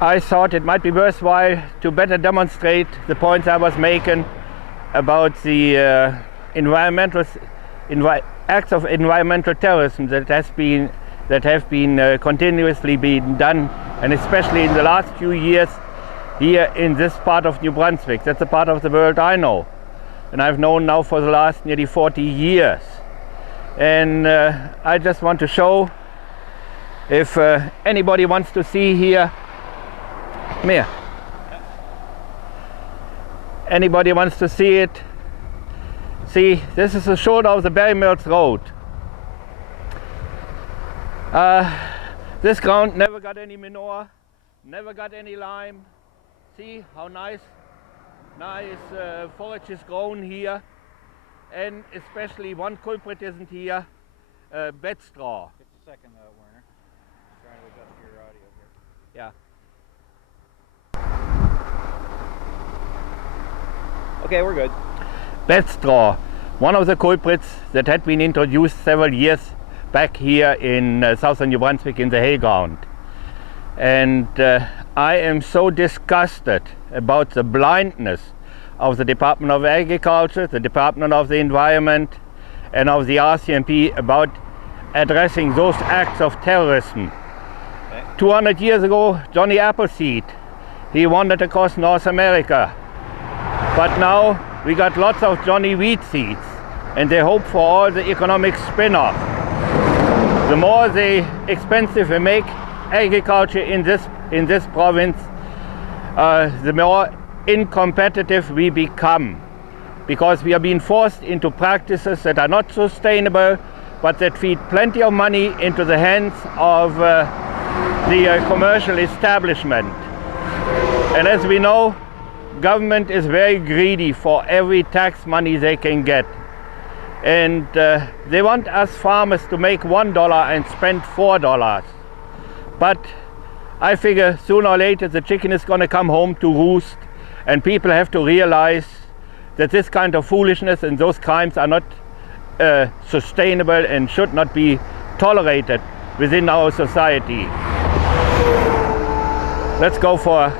I thought it might be worthwhile to better demonstrate the points I was making about the acts of environmental terrorism that have been continuously being done, and especially in the last few years here in this part of New Brunswick. That's a part of the world I know, and I've known now for the last nearly 40 years. And I just want to show, if anybody wants to see here, come here. Anybody wants to see it? See, this is the shoulder of the Berry Mills Road. This ground never got any manure, never got any lime. See how nice forage is grown here, and especially one culprit isn't here, bed straw. Just a second, Werner. Just trying to adjust your audio here. Yeah. Okay, we're good. Bed straw, one of the culprits that had been introduced several years back here in southern New Brunswick in the hay ground. And I am so disgusted about the blindness of the Department of Agriculture, the Department of the Environment, and of the RCMP about addressing those acts of terrorism. Okay. 200 years ago, Johnny Appleseed, he wandered across North America. But now we got lots of Johnny Wheat seeds, and they hope for all the economic spin-off. The more expensive we make agriculture in this province, the more incompetitive we become, because we are being forced into practices that are not sustainable, but that feed plenty of money into the hands of the commercial establishment. And as we know, government is very greedy for every tax money they can get. And they want us farmers to make $1 and spend $4. But I figure sooner or later the chicken is going to come home to roost, and people have to realize that this kind of foolishness and those crimes are not sustainable and should not be tolerated within our society. Let's go for...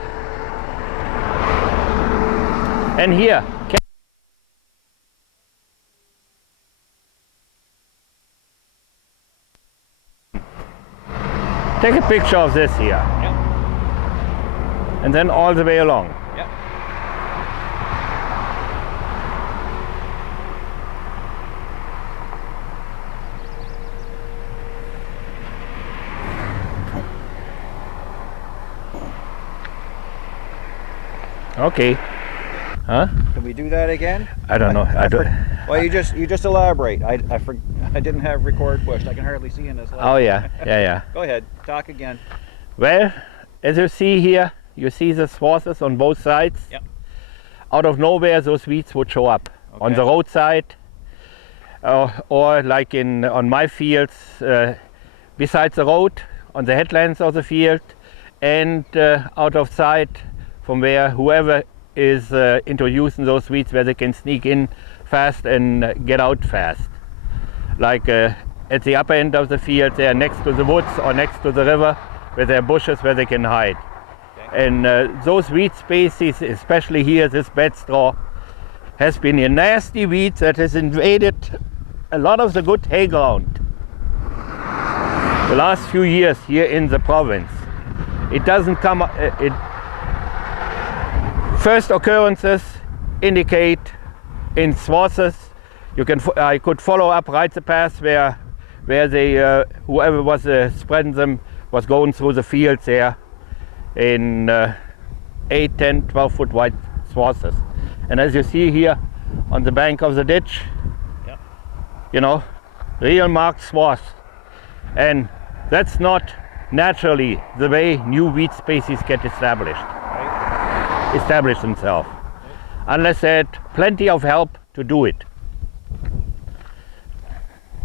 And here, take a picture of this here. Yep. And then all the way along. Yep. Okay. Huh? Can we do that again? I don't know. Well, you just elaborate. I didn't have record pushed. I can hardly see in this light. Oh yeah, yeah. Go ahead. Talk again. Well, as you see here, you see the swaths on both sides. Yep. Out of nowhere, those weeds would show up on the roadside, or like on my fields, besides the road, on the headlands of the field, and out of sight from where whoever is introducing those weeds, where they can sneak in fast and get out fast. Like at the upper end of the field, they are next to the woods or next to the river, where there are bushes where they can hide. Okay. And those weed species, especially here, this bed straw, has been a nasty weed that has invaded a lot of the good hay ground the last few years here in the province. It doesn't come... First occurrences indicate in swaths. I could follow up right the path where they whoever was spreading them was going through the fields there in 8, 10, 12 foot wide swaths. And as you see here on the bank of the ditch, yep. You know, real marked swaths. And that's not naturally the way new weed species get established. Establish themselves, unless they had plenty of help to do it.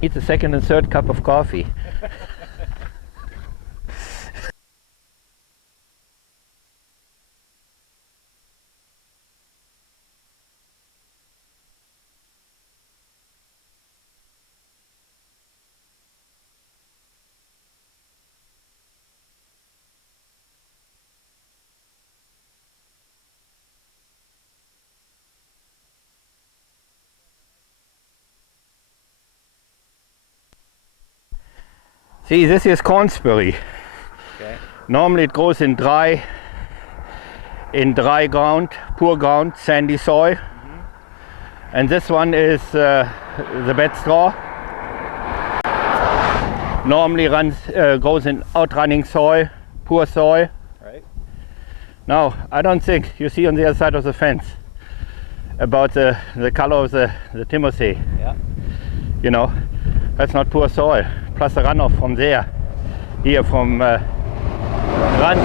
Need the second and third cup of coffee. See, this is cornsberry. Okay. Normally it grows in dry ground, poor ground, sandy soil. And this one is the bed straw. Normally grows in outrunning soil, poor soil. Right. Now, I don't think you see on the other side of the fence about the color of the Timothy. Yeah. You know, that's not poor soil. Plus the runoff from there, here from runs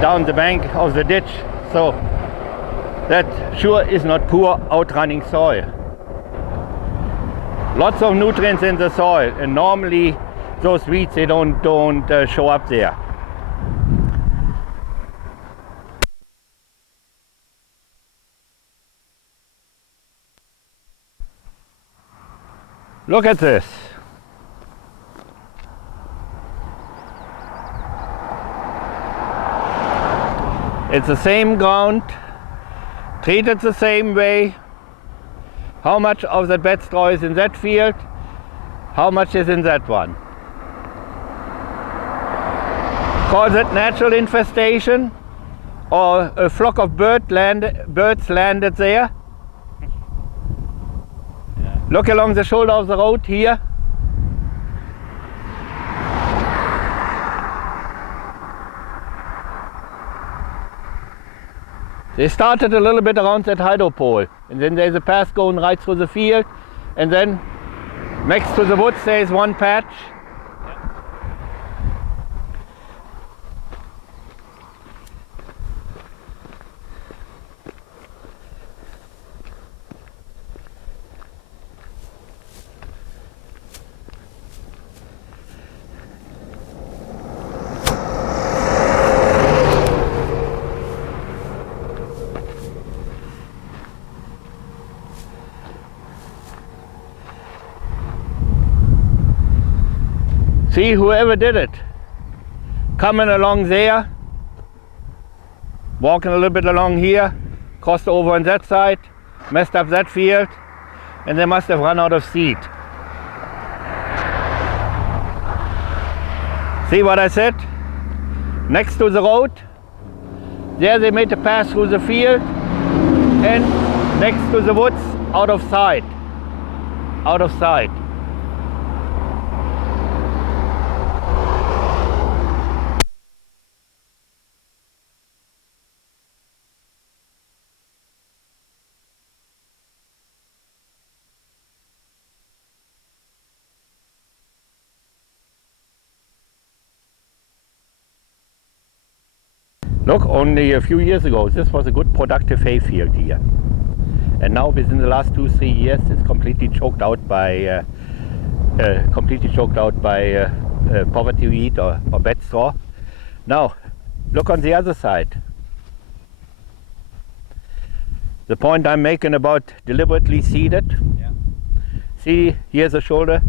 down the bank of the ditch. So that sure is not poor outrunning soil. Lots of nutrients in the soil, and normally those weeds, they don't show up there. Look at this. It's the same ground, treated the same way. How much of that bed straw is in that field? How much is in that one? Call that natural infestation or a flock of birds landed there? Yeah. Look along the shoulder of the road here. They started a little bit around that hydropole, and then there's a path going right through the field, and then next to the woods there is one patch. See, whoever did it, coming along there, walking a little bit along here, crossed over on that side, messed up that field, and they must have run out of seed. See what I said? Next to the road, there they made a path through the field, and next to the woods, out of sight. Out of sight. Look, only a few years ago, this was a good productive hay field here. And now within the last 2-3 years, it's completely choked out by poverty wheat or bed straw. Now, look on the other side. The point I'm making about deliberately seeded. Yeah. See, here's the shoulder,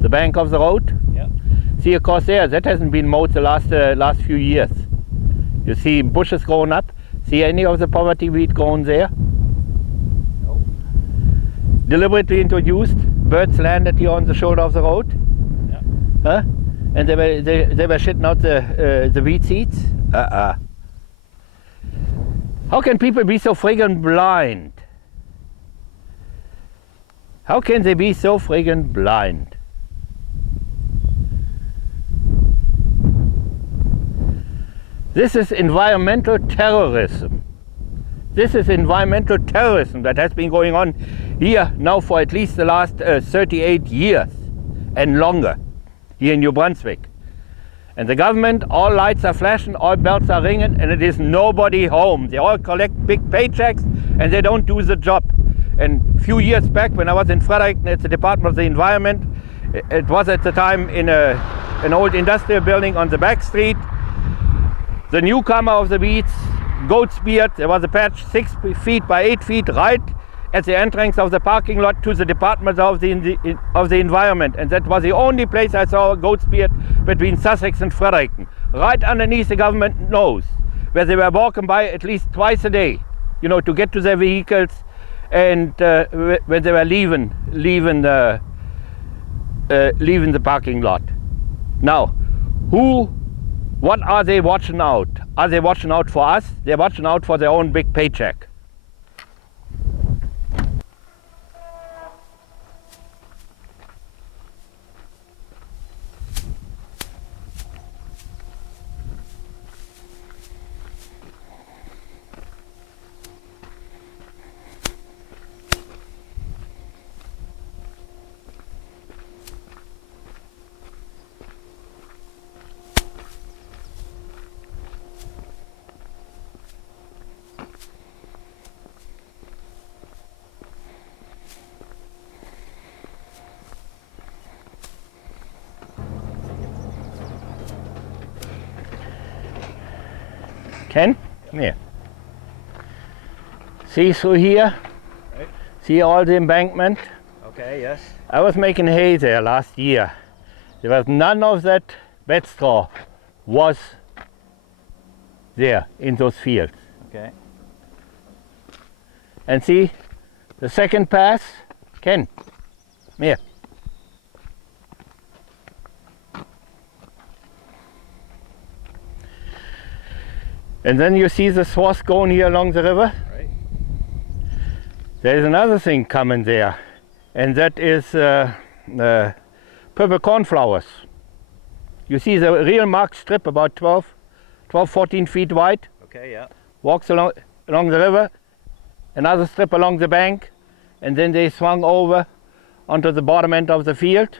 the bank of the road. Yeah. See across there, that hasn't been mowed the last few years. You see bushes growing up. See any of the poverty wheat growing there? Nope. Deliberately introduced. Birds landed here on the shoulder of the road. Yeah. Huh? And they were shitting out the wheat seeds. How can people be so friggin' blind? How can they be so friggin' blind? This is environmental terrorism. This is environmental terrorism that has been going on here now for at least the last 38 years and longer here in New Brunswick. And the government, all lights are flashing, all bells are ringing, and it is nobody home. They all collect big paychecks and they don't do the job. And a few years back when I was in Fredericton at the Department of the Environment, it was at the time in an old industrial building on the back street. The newcomer of the weeds, goat's beard, there was a patch 6 feet by 8 feet right at the entrance of the parking lot to the Department of the Environment. And that was the only place I saw a goat's beard between Sussex and Fredericton. Right underneath the government nose, where they were walking by at least twice a day, you know, to get to their vehicles and when they were leaving the parking lot. Now, what are they watching out? Are they watching out for us? They're watching out for their own big paycheck. Ken? Yeah. See through here? Right. See all the embankment? Okay, yes. I was making hay there last year. There was none of that bed straw was there in those fields. Okay. And see the second pass? Ken? Here. And then you see the swath going here along the river. Right. There is another thing coming there, and that is purple cornflowers. You see the real marked strip about 12, 14 feet wide. Okay, yeah. Walks along the river, another strip along the bank, and then they swung over onto the bottom end of the field.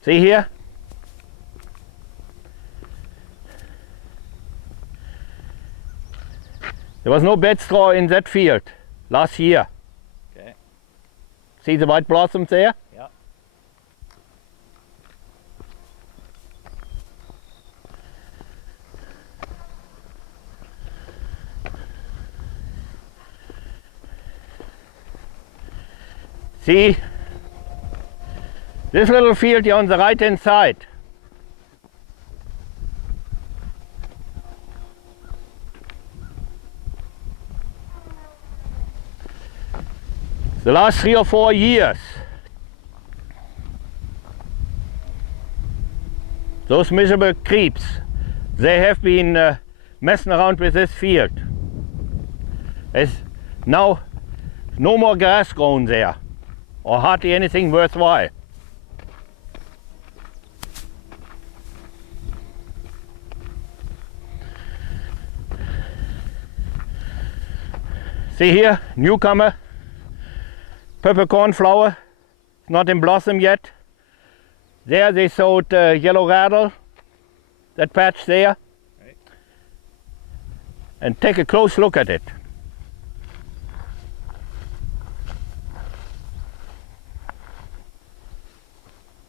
See here? There was no bed straw in that field last year. Okay. See the white blossoms there? Yeah. See this little field here on the right hand side. The last 3 or 4 years, those miserable creeps, they have been messing around with this field. There's now no more grass growing there, or hardly anything worthwhile. See here, newcomer. Purple cornflower, not in blossom yet. There they sowed yellow rattle, that patch there. Right. And take a close look at it.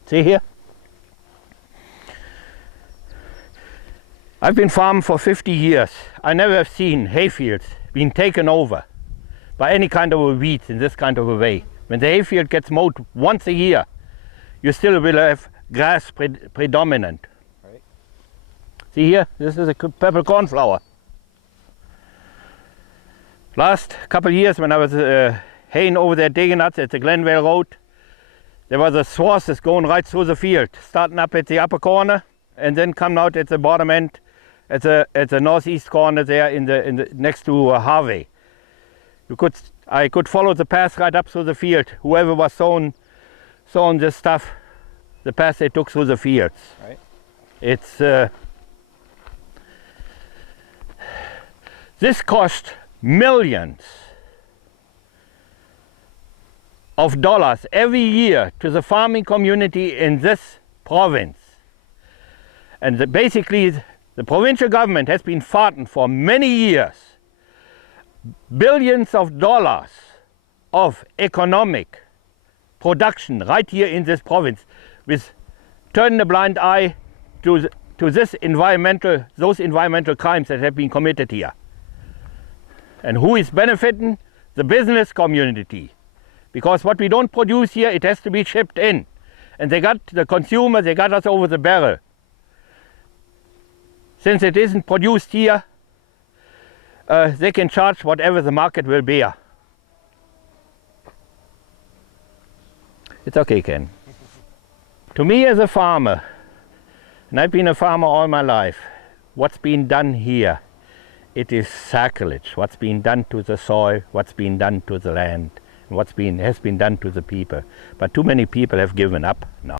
See here? I've been farming for 50 years. I never have seen hayfields being taken over by any kind of a weed in this kind of a way. When the hayfield gets mowed once a year, you still will have grass predominant. Right. See here, this is a purple cornflower. Last couple of years when I was haying over there digging nuts at the Glenvale Road, there was a swath that's going right through the field, starting up at the upper corner and then coming out at the bottom end at the northeast corner there in the next to Harvey. I could follow the path right up through the field. Whoever was sowing this stuff, the path they took through the fields. Right. It's this cost millions of dollars every year to the farming community in this province. And basically the provincial government has been fighting for many years billions of dollars of economic production right here in this province, with turning a blind eye to those environmental crimes that have been committed here. And who is benefiting? The business community. Because what we don't produce here, it has to be shipped in. And they got the consumer, they got us over the barrel. Since it isn't produced here, they can charge whatever the market will bear. It's okay, Ken. To me as a farmer, and I've been a farmer all my life, what's been done here, it is sacrilege. What's been done to the soil, what's been done to the land, and has been done to the people. But too many people have given up now.